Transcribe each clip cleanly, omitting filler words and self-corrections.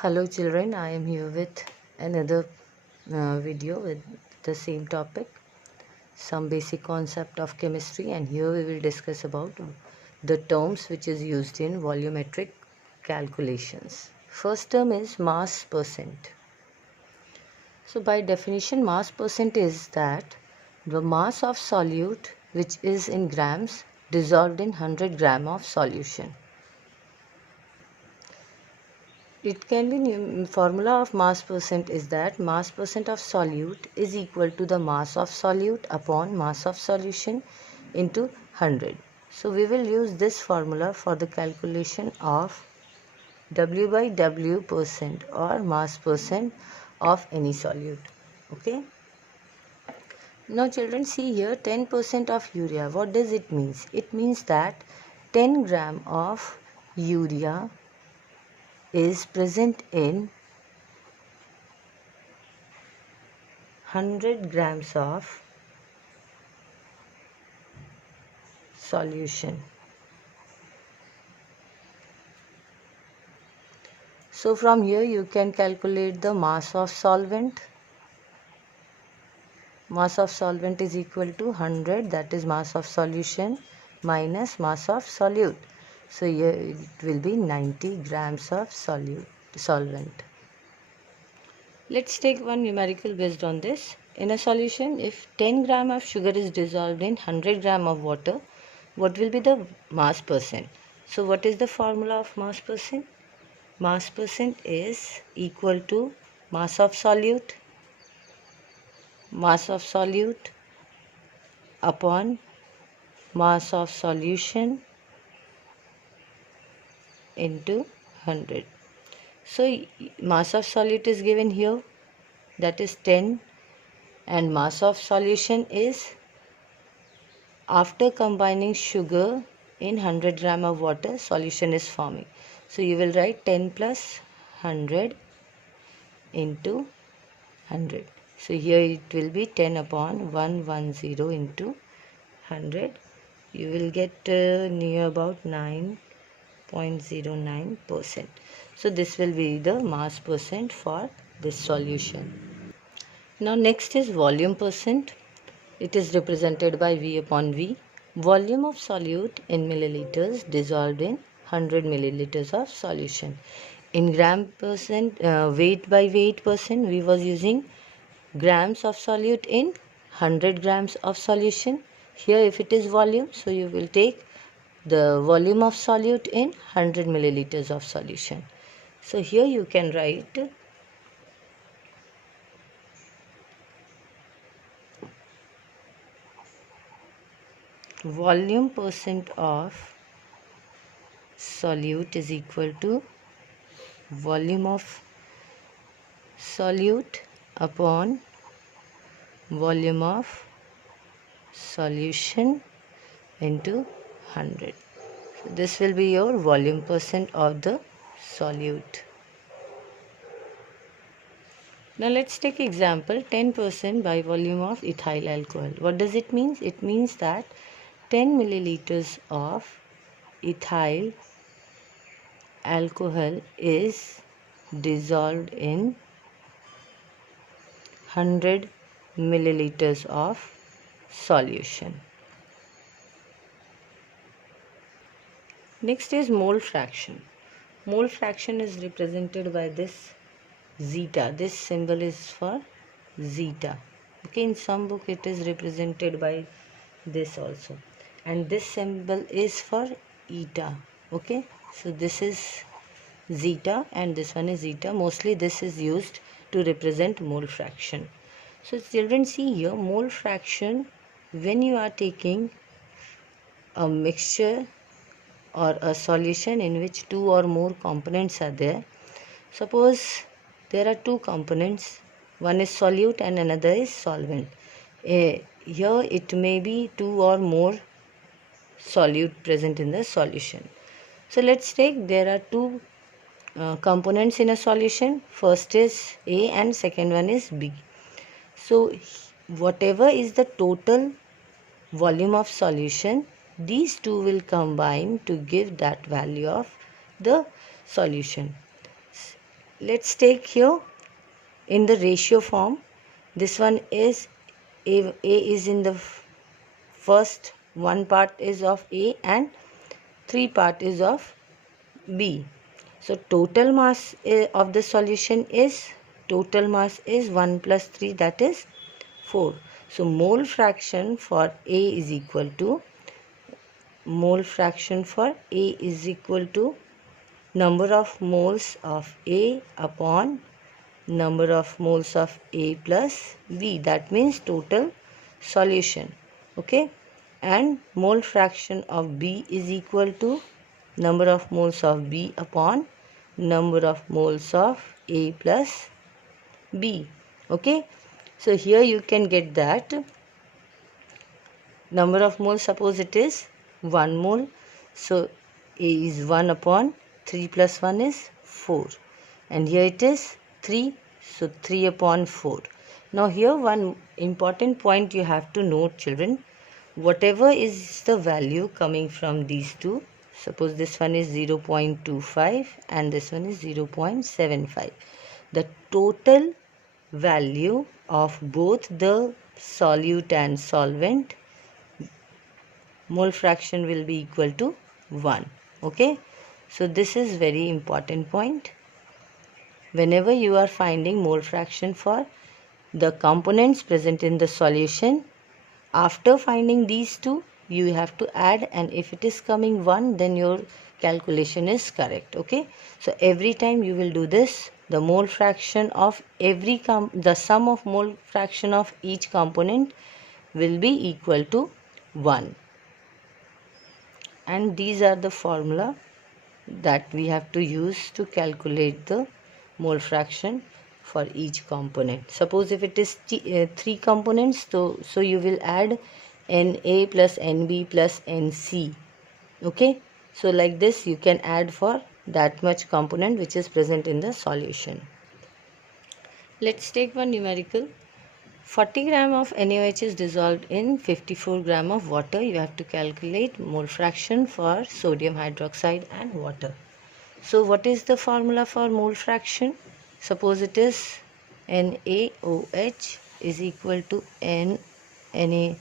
Hello children, I am here with another video with the same topic, some basic concept of chemistry, and here we will discuss about the terms which is used in volumetric calculations. First term is mass percent. So by definition, mass percent is that the mass of solute which is in grams dissolved in 100 gram of solution. It can be formula of mass percent is that mass percent of solute is equal to the mass of solute upon mass of solution into 100. So we will use this formula for the calculation of W by W percent or mass percent of any solute. Okay. Now children, see here 10% of urea. What does it mean? It means that 10 gram of urea is present in 100 grams of solution. So from here you can calculate the mass of solvent. Mass of solvent is equal to 100, that is mass of solution minus mass of solute. So here it will be 90 grams of solvent. Let's take one numerical based on this. In a solution, if 10 gram of sugar is dissolved in 100 gram of water, what will be the mass percent? So what is the formula of mass percent? Mass percent is equal to mass of solute upon mass of solution into 100. So mass of solute is given here, that is 10, and mass of solution is, after combining sugar in 100 gram of water, solution is forming. So you will write 10 plus 100 into 100. So here it will be 10 upon 110 into 100. You will get near about 9.09%. So this will be the mass percent for this solution. Now next is volume percent. It is represented by V upon V. Volume of solute in milliliters dissolved in 100 milliliters of solution. In gram percent, weight by weight percent, we was using grams of solute in 100 grams of solution. Here if it is volume, so you will take the volume of solute in 100 milliliters of solution. So here you can write volume percent of solute is equal to volume of solute upon volume of solution into 100. So this will be your volume percent of the solute. Now let's take example 10% by volume of ethyl alcohol. What does it mean? It means that 10 milliliters of ethyl alcohol is dissolved in 100 milliliters of solution. Next is mole fraction. Mole fraction is represented by this zeta. This symbol is for zeta. Okay, in some book it is represented by this also, and this symbol is for eta. Okay, so this is zeta and this one is zeta. Mostly this is used to represent mole fraction. So children, see here, mole fraction, when you are taking a mixture or a solution in which two or more components are there. Suppose there are two components, one is solute and another is solvent. Here it may be two or more solute present in the solution. So let's take, there are two components in a solution. First is A and second one is B. So whatever is the total volume of solution, these two will combine to give that value of the solution. let's take here in the ratio form. This one is A is in the first, one part is of A and 3 part is of B. So total mass of the solution is, total mass is 1 plus 3, that is 4. So mole fraction for A is equal to, mole fraction for A is equal to number of moles of A upon number of moles of A plus B. That means total solution. Okay. And mole fraction of B is equal to number of moles of B upon number of moles of A plus B. Okay. So here you can get that number of moles, suppose it is 1 mole. So A is 1 upon 3 plus 1 is 4. And here it is 3. So 3 upon 4. Now here one important point you have to note, children. Whatever is the value coming from these two, suppose this one is 0.25 and this one is 0.75. The total value of both the solute and solvent, mole fraction will be equal to 1. Okay. So this is very important point. Whenever you are finding mole fraction for the components present in the solution, after finding these two, you have to add, and if it is coming 1, then your calculation is correct. Okay. So every time you will do this, the mole fraction of every the sum of mole fraction of each component will be equal to 1. And these are the formula that we have to use to calculate the mole fraction for each component. Suppose if it is 3 components, so you will add Na plus Nb plus Nc. Okay. So like this you can add for that much component which is present in the solution. Let's take one numerical. 40 gram of NaOH is dissolved in 54 gram of water. You have to calculate mole fraction for sodium hydroxide and water. So what is the formula for mole fraction? Suppose it is NaOH is equal to NaOH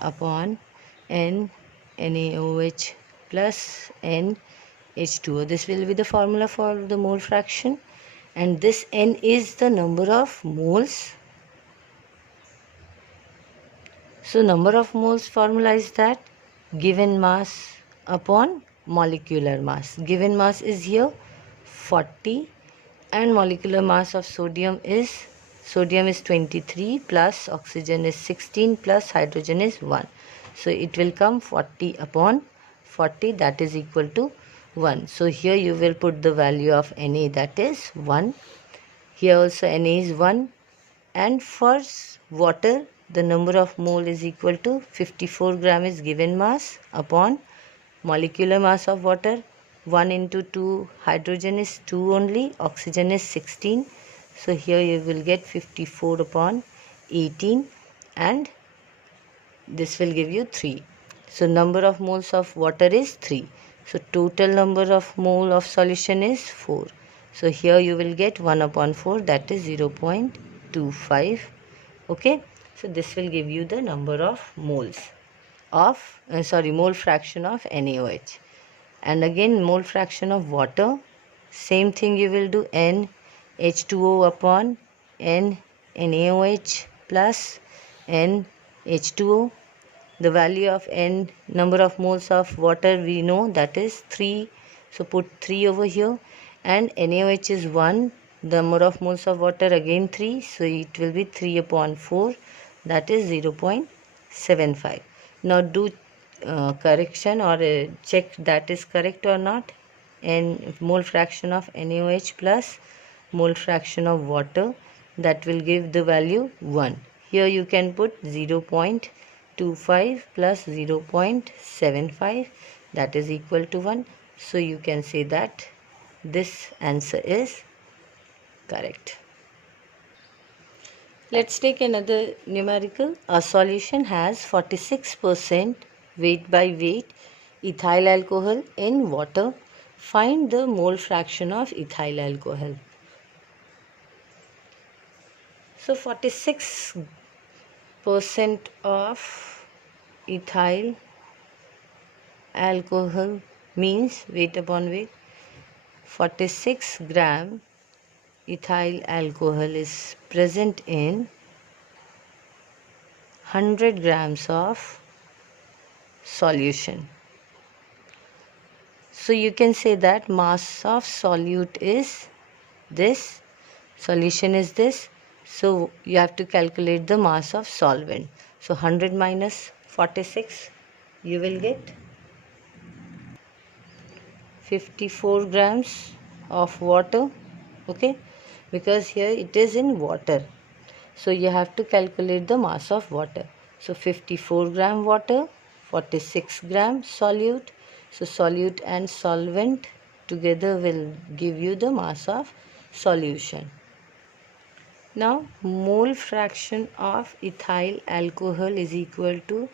upon NaOH plus NH2O. This will be the formula for the mole fraction, and this N is the number of moles. So number of moles formula is that given mass upon molecular mass. Given mass is here 40 and molecular mass of sodium is 23 plus oxygen is 16 plus hydrogen is 1. So it will come 40 upon 40, that is equal to 1. So here you will put the value of Na, that is 1. Here also Na is 1, and for water the number of mole is equal to 54 gram is given mass upon molecular mass of water. 1 into 2, hydrogen is 2 only, oxygen is 16. So here you will get 54 upon 18, and this will give you 3. So number of moles of water is 3. So total number of mole of solution is 4. So here you will get 1 upon 4, that is 0.25. Okay. So this will give you the number of moles of mole fraction of NaOH. And again mole fraction of water, same thing you will do, NH2O upon NaOH plus NH2O. The value of N, number of moles of water we know, that is 3. So put 3 over here, and NaOH is 1. The number of moles of water again 3. So it will be 3 upon 4, that is 0.75. Now do correction or check that is correct or not. And mole fraction of NaOH plus mole fraction of water, that will give the value 1. Here you can put 0.25 plus 0.75, that is equal to 1. So you can say that this answer is correct. Let's take another numerical. A solution has 46% weight by weight ethyl alcohol in water. Find the mole fraction of ethyl alcohol. So 46% of ethyl alcohol means, weight upon weight, 46 gram ethyl alcohol is present in 100 grams of solution. So you can say that mass of solute is this, solution is this. So you have to calculate the mass of solvent. So 100 minus 46, you will get 54 grams of water. Okay, because here it is in water, so you have to calculate the mass of water. So 54 gram water, 46 gram solute. So solute and solvent together will give you the mass of solution. Now mole fraction of ethyl alcohol is equal to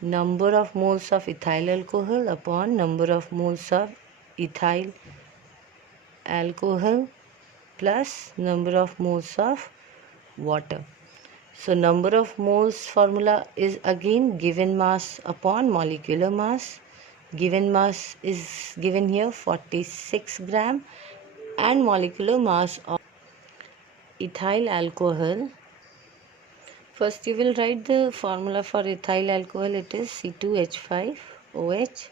number of moles of ethyl alcohol upon number of moles of ethyl alcohol plus number of moles of water. So number of moles formula is again given mass upon molecular mass. Given mass is given here 46 gram, and molecular mass of ethyl alcohol. First you will write the formula for ethyl alcohol. It is C2H5OH.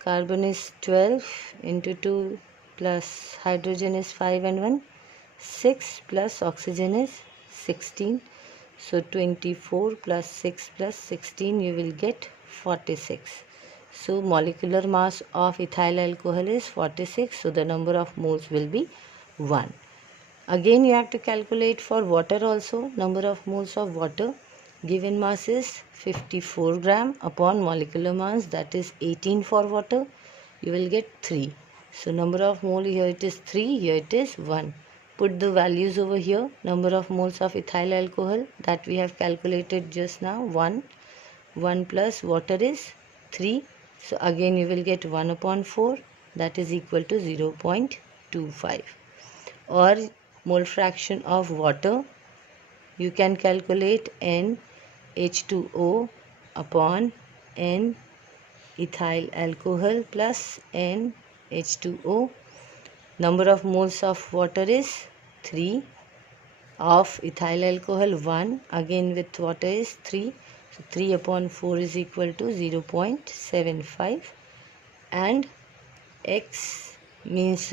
Carbon is 12 into 2 plus hydrogen is 5 and 1. 6 plus oxygen is 16. So 24 plus 6 plus 16, you will get 46. So molecular mass of ethyl alcohol is 46. So the number of moles will be 1. Again you have to calculate for water also. Number of moles of water. Given mass is 54 gram upon molecular mass, that is 18 for water. You will get 3. So number of mole, here it is 3, here it is 1. Put the values over here. Number of moles of ethyl alcohol that we have calculated just now, 1. 1 plus water is 3. So again you will get 1 upon 4, that is equal to 0.25. Or mole fraction of water, you can calculate NH2O upon N ethyl alcohol plus NH2O. Number of moles of water is 3, of ethyl alcohol 1, again with water is 3. So 3 upon 4 is equal to 0.75, and X means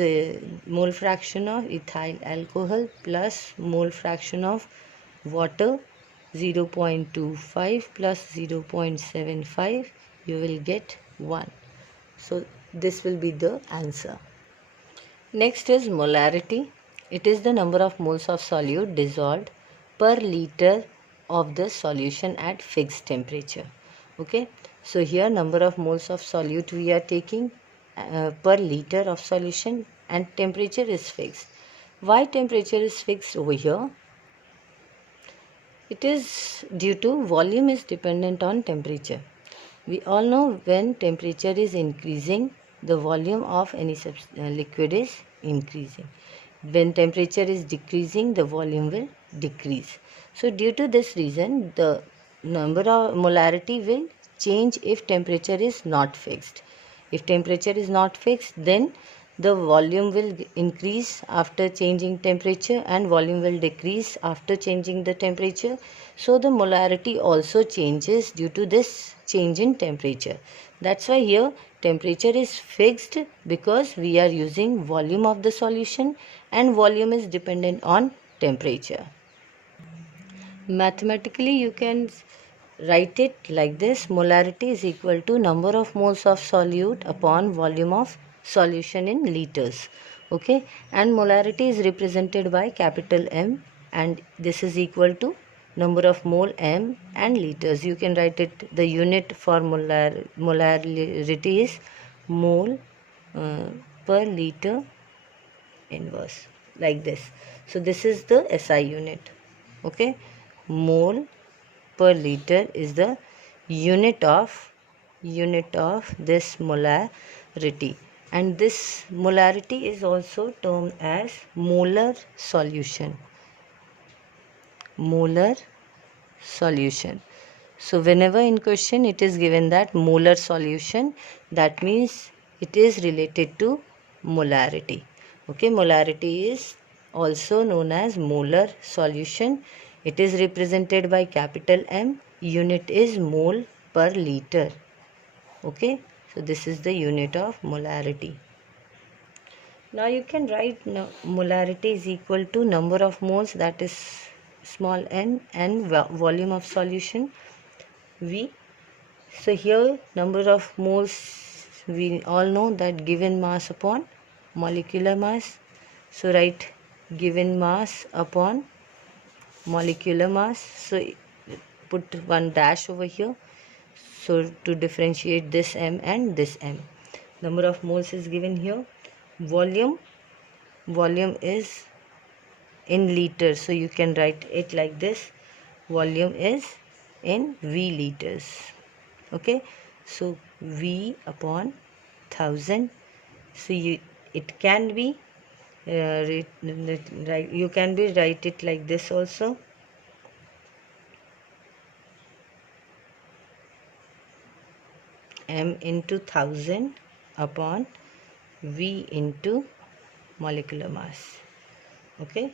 mole fraction of ethyl alcohol plus mole fraction of water, 0.25 plus 0.75, you will get 1. So this will be the answer. Next is molarity. It is the number of moles of solute dissolved per liter of the solution at fixed temperature. Okay, so here number of moles of solute we are taking per liter of solution, and temperature is fixed. Why temperature is fixed over here? It is due to volume is dependent on temperature. We all know when temperature is increasing, the volume of any liquid is increasing. When temperature is decreasing, the volume will decrease. So due to this reason, the number of molarity will change if temperature is not fixed. If temperature is not fixed, then the volume will increase after changing temperature, and volume will decrease after changing the temperature. So the molarity also changes due to this change in temperature. That's why here temperature is fixed, because we are using volume of the solution, and volume is dependent on temperature. Mathematically you can write it like this: molarity is equal to number of moles of solute upon volume of solution in liters. Okay, and molarity is represented by capital M, and this is equal to number of mole M and liters. You can write it, the unit for molarity is mole per liter inverse, like this. So this is the SI unit. Okay, mole per liter is the unit of this molarity. and this molarity is also termed as molar solution. Molar solution. So whenever in question it is given that molar solution, that means it is related to molarity. Okay, molarity is also known as molar solution. It is represented by capital M. Unit is mole per liter. Okay, so this is the unit of molarity. Now you can write molarity is equal to number of moles, that is small n, and volume of solution V. So here number of moles, we all know that given mass upon molecular mass. So write given mass upon molecular mass. So put one dash over here. So to differentiate this M and this M. Number of moles is given here. Volume is in liters. So you can write it like this. Volume is in V liters. Okay. So V upon 1000. So it can be you can be write it like this also. M into 1000 upon V into molecular mass. Okay,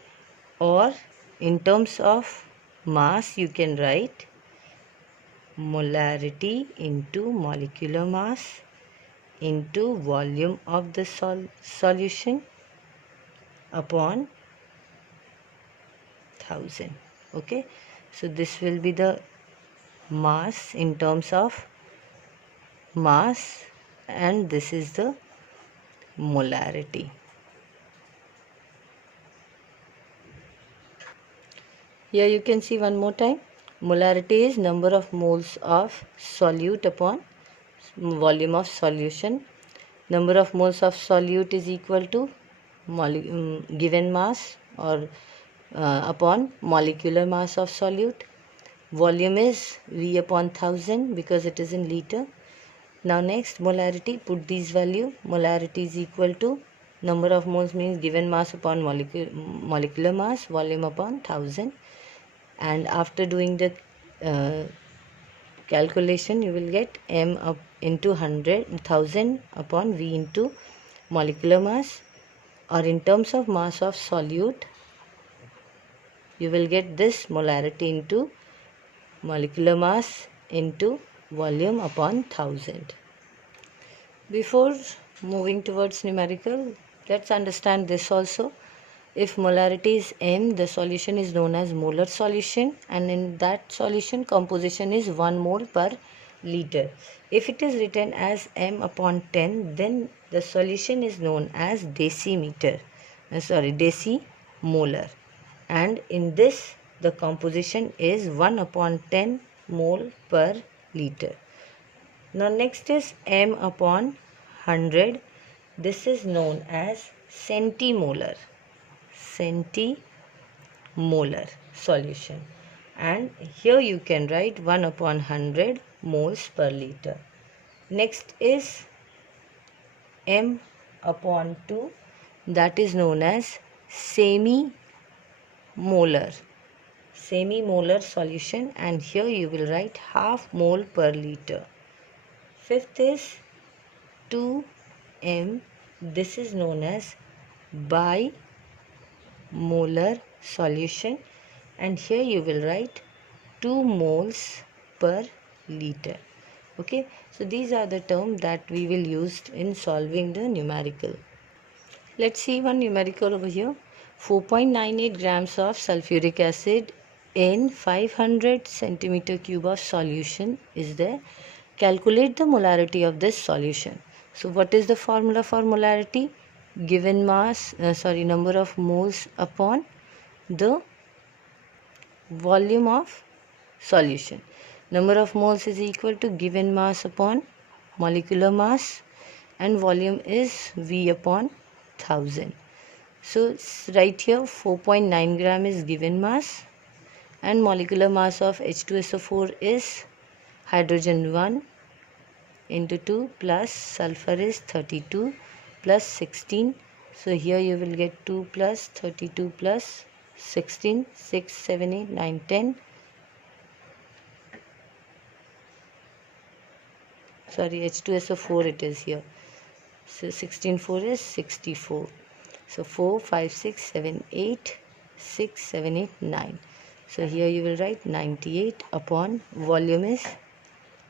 or in terms of mass you can write molarity into molecular mass into volume of the solution upon 1000. Okay, so this will be the mass in terms of mass, and this is the molarity. Here you can see one more time. Molarity is number of moles of solute upon volume of solution. Number of moles of solute is equal to given mass or upon molecular mass of solute. Volume is V upon 1000 because it is in liter. Now next molarity, put these value. Molarity is equal to number of moles means given mass upon molecular mass, volume upon 1000. And after doing the calculation, you will get M up into 1000 upon V into molecular mass, or in terms of mass of solute, you will get this molarity into molecular mass into volume upon 1000. Before moving towards numerical, let's understand this also. If molarity is M, the solution is known as molar solution, and in that solution composition is 1 mole per liter. If it is written as M upon 10, then the solution is known as decimolar, and in this the composition is 1 upon 10 mole per liter. Now next is M upon 100. This is known as centimolar solution, and here you can write 1 upon 100 moles per liter. Next is M upon 2, that is known as semimolar solution, and here you will write half mole per liter. Fifth is 2M, this is known as bimolar solution, and here you will write 2 moles per liter. Okay, so these are the terms that we will use in solving the numerical. Let's see one numerical over here. 4.98 grams of sulfuric acid in 500 centimeter cube of solution is there. Calculate the molarity of this solution. So what is the formula for molarity? Given mass, number of moles upon the volume of solution. Number of moles is equal to given mass upon molecular mass, and volume is V upon 1000. So right here 4.9 gram is given mass, and molecular mass of H2SO4 is hydrogen 1 into 2 plus sulfur is 32 plus 16. So here you will get 2 plus 32 plus 16, 6, 7, 8, 9, 10. Sorry, H2SO4 it is here. So 16 4 is 64. So 4, 5, 6, 7, 8, 6, 7, 8, 9. So here you will write 98 upon volume is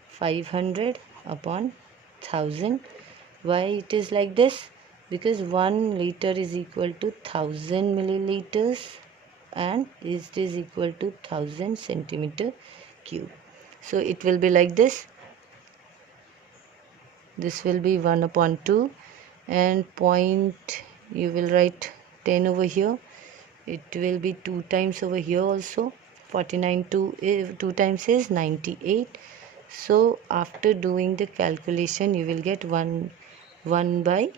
500 upon 1000. Why it is like this? Because 1 liter is equal to 1000 milliliters and it is equal to 1000 centimeter cube. So it will be like this. This will be 1 upon 2 and point you will write 10 over here. It will be 2 times over here also. 49 2 times is 98. So after doing the calculation you will get 1 by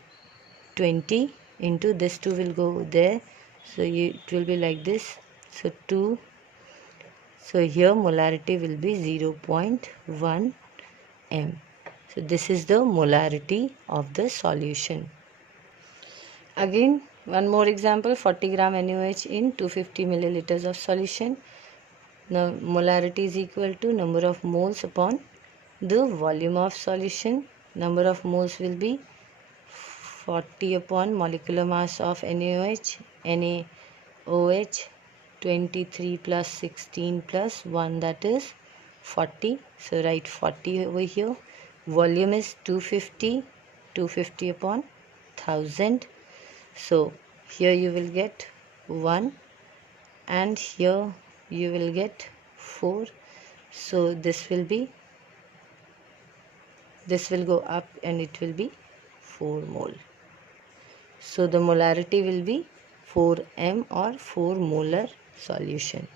20 into this 2 will go there. So it will be like this. So 2. So here molarity will be 0.1 m. So this is the molarity of the solution. Again, one more example, 40 gram NaOH in 250 milliliters of solution. Now molarity is equal to number of moles upon the volume of solution. Number of moles will be 40 upon molecular mass of NaOH. NaOH 23 plus 16 plus 1, that is 40. So write 40 over here. Volume is 250 upon 1000. So here you will get 1 and here you will get 4. So this will go up and it will be 4 mole. So the molarity will be 4 m or 4 molar solution.